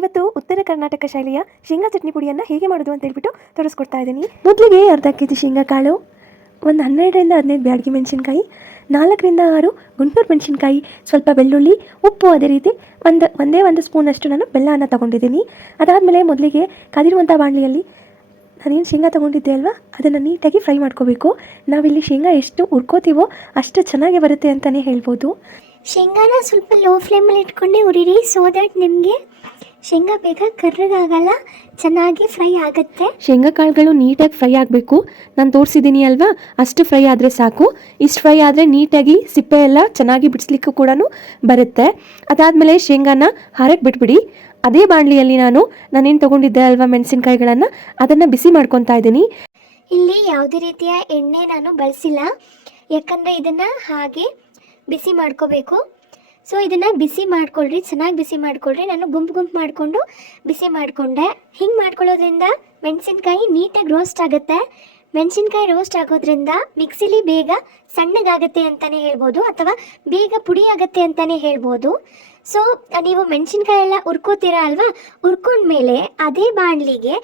ಇವತ್ತು ಉತ್ತರ ಕರ್ನಾಟಕ ಶೈಲಿಯ ಶೇಂಗಾ ಚಟ್ನಿ ಪುಡಿಯನ್ನು ಹೇಗೆ ಮಾಡೋದು ಅಂತ ಹೇಳ್ಬಿಟ್ಟು ತೋರಿಸ್ಕೊಡ್ತಾ ಇದ್ದೀನಿ. ಮೊದಲಿಗೆ ಅರ್ಧ ಕೆ ಜಿ ಶೇಂಗಾ ಕಾಳು, ಒಂದು ಹನ್ನೆರಡರಿಂದ ಹದಿನೈದು ಬ್ಯಾಡಗಿ ಮೆಣಸಿನ್ಕಾಯಿ, ನಾಲ್ಕರಿಂದ ಆರು ಗುಂಟೂರು ಮೆಣಸಿನ್ಕಾಯಿ, ಸ್ವಲ್ಪ ಬೆಳ್ಳುಳ್ಳಿ, ಉಪ್ಪು ಅದೇ ರೀತಿ ಒಂದು, ಒಂದೇ ಒಂದು ಸ್ಪೂನಷ್ಟು ನಾನು ಬೆಲ್ಲವನ್ನು ತಗೊಂಡಿದ್ದೀನಿ. ಅದಾದಮೇಲೆ ಮೊದಲಿಗೆ ಕದಿರುವಂಥ ಬಾಣಲಿಯಲ್ಲಿ ನಾನೇನು ಶೇಂಗಾ ತೊಗೊಂಡಿದ್ದೆ ಅಲ್ವಾ? ಅದನ್ನು ನೀಟಾಗಿ ಫ್ರೈ ಮಾಡ್ಕೋಬೇಕು. ನಾವಿಲ್ಲಿ ಶೇಂಗಾ ಎಷ್ಟು ಹುರ್ಕೋತೀವೋ ಅಷ್ಟು ಚೆನ್ನಾಗಿ ಬರುತ್ತೆ ಅಂತಲೇ ಹೇಳ್ಬೋದು. ಶೇಂಗಾನ ಸ್ವಲ್ಪ ಲೋ ಫ್ಲೇಮಲ್ಲಿ ಇಟ್ಕೊಂಡೆ ಉರಿರಿ ಸೊ ದ್ಯಾಟ್ ನಿಮಗೆ ಶೇಂಗಾ ಬೇಗ ಕರ್ರಗಾಗಲ್ಲ ಚೆನ್ನಾಗಿ ಫ್ರೈ ಆಗುತ್ತೆ. ಶೇಂಗಾ ಕಾಳುಗಳು ನೀಟಾಗಿ ಫ್ರೈ ಆಗಬೇಕು. ನಾನು ತೋರಿಸಿದ್ದೀನಿ ಅಲ್ವಾ? ಅಷ್ಟು ಫ್ರೈ ಆದರೆ ಸಾಕು. ಇಷ್ಟು ಫ್ರೈ ಆದರೆ ನೀಟಾಗಿ ಸಿಪ್ಪೆ ಎಲ್ಲ ಚೆನ್ನಾಗಿ ಬಿಡಿಸ್ಲಿಕ್ಕೂ ಕೂಡ ಬರುತ್ತೆ. ಅದಾದಮೇಲೆ ಶೇಂಗಾನ ಹಾರಕ್ಕೆ ಬಿಟ್ಬಿಡಿ. ಅದೇ ಬಾಣಲಿಯಲ್ಲಿ ನಾನು ನಾನೇನು ತೊಗೊಂಡಿದ್ದೆ ಅಲ್ವಾ ಮೆಣಸಿನ್ಕಾಯಿಗಳನ್ನು? ಅದನ್ನು ಬಿಸಿ ಮಾಡ್ಕೊತಾ ಇದ್ದೀನಿ. ಇಲ್ಲಿ ಯಾವುದೇ ರೀತಿಯ ಎಣ್ಣೆ ನಾನು ಬಳಸಿಲ್ಲ. ಯಾಕಂದರೆ ಇದನ್ನು ಹಾಗೆ ಬಿಸಿ ಮಾಡ್ಕೋಬೇಕು. ಸೊ ಇದನ್ನು ಬಿಸಿ ಮಾಡ್ಕೊಳ್ರಿ, ಚೆನ್ನಾಗಿ ಬಿಸಿ ಮಾಡ್ಕೊಳ್ರಿ. ನಾನು ಗುಂಪು ಗುಂಪು ಮಾಡಿಕೊಂಡು ಬಿಸಿ ಮಾಡಿಕೊಂಡೆ. ಹಿಂಗೆ ಮಾಡ್ಕೊಳ್ಳೋದ್ರಿಂದ ಮೆಣಸಿನ್ಕಾಯಿ ನೀಟಾಗಿ ರೋಸ್ಟ್ ಆಗುತ್ತೆ. ಮೆಣಸಿನ್ಕಾಯಿ ರೋಸ್ಟ್ ಆಗೋದ್ರಿಂದ ಮಿಕ್ಸಿಲಿ ಬೇಗ ಸಣ್ಣಗಾಗತ್ತೆ ಅಂತಲೇ ಹೇಳ್ಬೋದು, ಅಥವಾ ಬೇಗ ಪುಡಿ ಆಗತ್ತೆ ಅಂತಲೇ ಹೇಳ್ಬೋದು. ಸೊ ನೀವು ಮೆಣಸಿನ್ಕಾಯಿ ಎಲ್ಲ ಹುರ್ಕೋತೀರಾ ಅಲ್ವಾ? ಹುರ್ಕೊಂಡ್ಮೇಲೆ ಅದೇ ಬಾಣಲಿಗೆ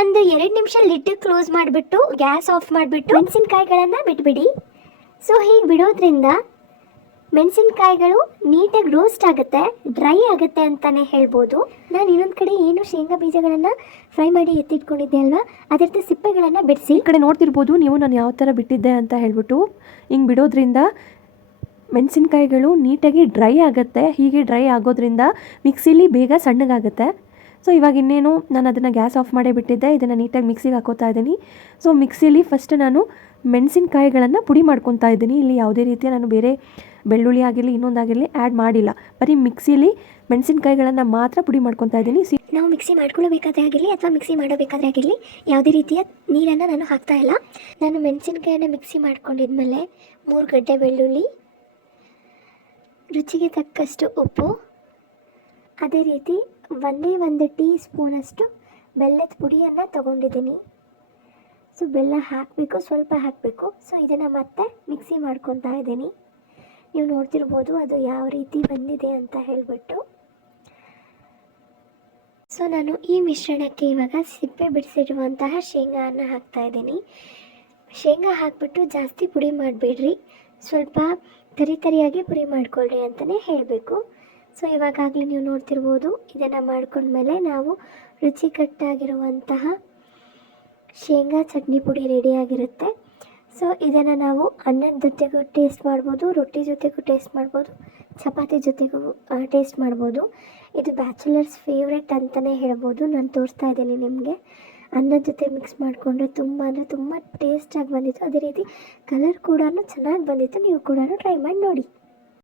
ಒಂದು ಎರಡು ನಿಮಿಷ ಲಿಡ್ ಕ್ಲೋಸ್ ಮಾಡಿಬಿಟ್ಟು, ಗ್ಯಾಸ್ ಆಫ್ ಮಾಡಿಬಿಟ್ಟು ಮೆಣಸಿನ್ಕಾಯಿಗಳನ್ನು ಬಿಟ್ಬಿಡಿ. ಸೊ ಹೀಗೆ ಬಿಡೋದ್ರಿಂದ ಮೆಣಸಿನ್ಕಾಯಿಗಳು ನೀಟಾಗಿ ರೋಸ್ಟ್ ಆಗುತ್ತೆ ಡ್ರೈ ಆಗುತ್ತೆ ಅಂತಲೇ ಹೇಳ್ಬೋದು. ನಾನು ಇನ್ನೊಂದು ಕಡೆ ಏನು ಶೇಂಗಾ ಬೀಜಗಳನ್ನು ಫ್ರೈ ಮಾಡಿ ಎತ್ತಿಟ್ಕೊಂಡಿದ್ದೆ ಅಲ್ವಾ? ಅದರದ್ದು ಸಿಪ್ಪೆಗಳನ್ನು ಬಿಡಿಸಿ. ಈ ಕಡೆ ನೋಡ್ತಿರ್ಬೋದು, ನೀವು ನಾನು ಯಾವ ಥರ ಬಿಟ್ಟಿದ್ದೆ ಅಂತ ಹೇಳ್ಬಿಟ್ಟು. ಹಿಂಗೆ ಬಿಡೋದ್ರಿಂದ ಮೆಣಸಿನಕಾಯಿಗಳು ನೀಟಾಗಿ ಡ್ರೈ ಆಗುತ್ತೆ. ಹೀಗೆ ಡ್ರೈ ಆಗೋದ್ರಿಂದ ಮಿಕ್ಸಿಲಿ ಬೇಗ ಸಣ್ಣಗಾಗುತ್ತೆ. ಸೊ ಇವಾಗ ಇನ್ನೇನು ನಾನು ಅದನ್ನು ಗ್ಯಾಸ್ ಆಫ್ ಮಾಡೇ ಬಿಟ್ಟಿದ್ದೆ. ಇದನ್ನು ನೀಟಾಗಿ ಮಿಕ್ಸಿಗೆ ಹಾಕೋತಾ ಇದ್ದೀನಿ. ಸೊ ಮಿಕ್ಸಿಲಿ ಫಸ್ಟ್ ನಾನು ಮೆಣಸಿನ್ಕಾಯಿಗಳನ್ನು ಪುಡಿ ಮಾಡ್ಕೊತಾ ಇದ್ದೀನಿ. ಇಲ್ಲಿ ಯಾವುದೇ ರೀತಿಯ ನಾನು ಬೇರೆ ಬೆಳ್ಳುಳ್ಳಿ ಆಗಿರಲಿ ಇನ್ನೊಂದಾಗಿರಲಿ ಆ್ಯಡ್ ಮಾಡಿಲ್ಲ. ಬರೀ ಮಿಕ್ಸಿಲಿ ಮೆಣಸಿನ್ಕಾಯಿಗಳನ್ನು ಮಾತ್ರ ಪುಡಿ ಮಾಡ್ಕೊತಾ ಇದ್ದೀನಿ. ಸಿ ನಾವು ಮಿಕ್ಸಿ ಮಾಡ್ಕೊಳ್ಳಬೇಕಾದ್ರೆ ಆಗಿರಲಿ ಅಥವಾ ಮಿಕ್ಸಿ ಮಾಡಬೇಕಾದ್ರೆ ಆಗಿರಲಿ ಯಾವುದೇ ರೀತಿಯ ನೀರನ್ನು ನಾನು ಹಾಕ್ತಾ ಇಲ್ಲ. ನಾನು ಮೆಣಸಿನ್ಕಾಯನ್ನು ಮಿಕ್ಸಿ ಮಾಡ್ಕೊಂಡಿದ್ಮೇಲೆ ಮೂರು ಗಡ್ಡೆ ಬೆಳ್ಳುಳ್ಳಿ, ರುಚಿಗೆ ತಕ್ಕಷ್ಟು ಉಪ್ಪು, ಅದೇ ರೀತಿ ಒಂದೇ ಒಂದು ಟೀ ಸ್ಪೂನಷ್ಟು ಬೆಲ್ಲದ ಪುಡಿಯನ್ನು ತಗೊಂಡಿದ್ದೀನಿ. ಸೊ ಬೆಲ್ಲ ಹಾಕಬೇಕು, ಸ್ವಲ್ಪ ಹಾಕಬೇಕು. ಸೊ ಇದನ್ನು ಮತ್ತೆ ಮಿಕ್ಸಿ ಮಾಡ್ಕೊತಾ ಇದ್ದೀನಿ. ನೀವು ನೋಡ್ತಿರ್ಬೋದು ಅದು ಯಾವ ರೀತಿ ಬಂದಿದೆ ಅಂತ ಹೇಳಿಬಿಟ್ಟು. ಸೊ ನಾನು ಈ ಮಿಶ್ರಣಕ್ಕೆ ಇವಾಗ ಸಿಪ್ಪೆ ಬಿಡಿಸಿರುವಂತಹ ಶೇಂಗಾನ ಹಾಕ್ತಾ ಇದ್ದೀನಿ. ಶೇಂಗಾ ಹಾಕ್ಬಿಟ್ಟು ಜಾಸ್ತಿ ಪುಡಿ ಮಾಡಬೇಡ್ರಿ. ಸ್ವಲ್ಪ ತರಿ ತರಿಯಾಗಿ ಪುಡಿ ಮಾಡಿಕೊಳ್ಳ್ರಿ ಅಂತಲೇ ಹೇಳಬೇಕು. ಸೊ ಇವಾಗಾಗಲೇ ನೀವು ನೋಡ್ತಿರ್ಬೋದು, ಇದನ್ನು ಮಾಡ್ಕೊಂಡ್ಮೇಲೆ ನಾವು ರುಚಿಕಟ್ಟಾಗಿರುವಂತಹ ಶೇಂಗಾ ಚಟ್ನಿ ಪುಡಿ ರೆಡಿಯಾಗಿರುತ್ತೆ ಸೊ ಇದನ್ನು ನಾವು ಅನ್ನದ ಜೊತೆಗೂ ಟೇಸ್ಟ್ ಮಾಡ್ಬೋದು, ರೊಟ್ಟಿ ಜೊತೆಗೂ ಟೇಸ್ಟ್ ಮಾಡ್ಬೋದು, ಚಪಾತಿ ಜೊತೆಗೂ ಟೇಸ್ಟ್ ಮಾಡ್ಬೋದು. ಇದು ಬ್ಯಾಚುಲರ್ಸ್ ಫೇವ್ರೆಟ್ ಅಂತಲೇ ಹೇಳ್ಬೋದು. ನಾನು ತೋರಿಸ್ತಾ ಇದ್ದೀನಿ ನಿಮಗೆ. ಅನ್ನದ ಜೊತೆ ಮಿಕ್ಸ್ ಮಾಡಿಕೊಂಡ್ರೆ ತುಂಬ ಅಂದರೆ ತುಂಬ ಟೇಸ್ಟಾಗಿ ಬಂದಿತ್ತು. ಅದೇ ರೀತಿ ಕಲರ್ ಕೂಡ ಚೆನ್ನಾಗಿ ಬಂದಿತ್ತು. ನೀವು ಕೂಡ ಟ್ರೈ ಮಾಡಿ ನೋಡಿ.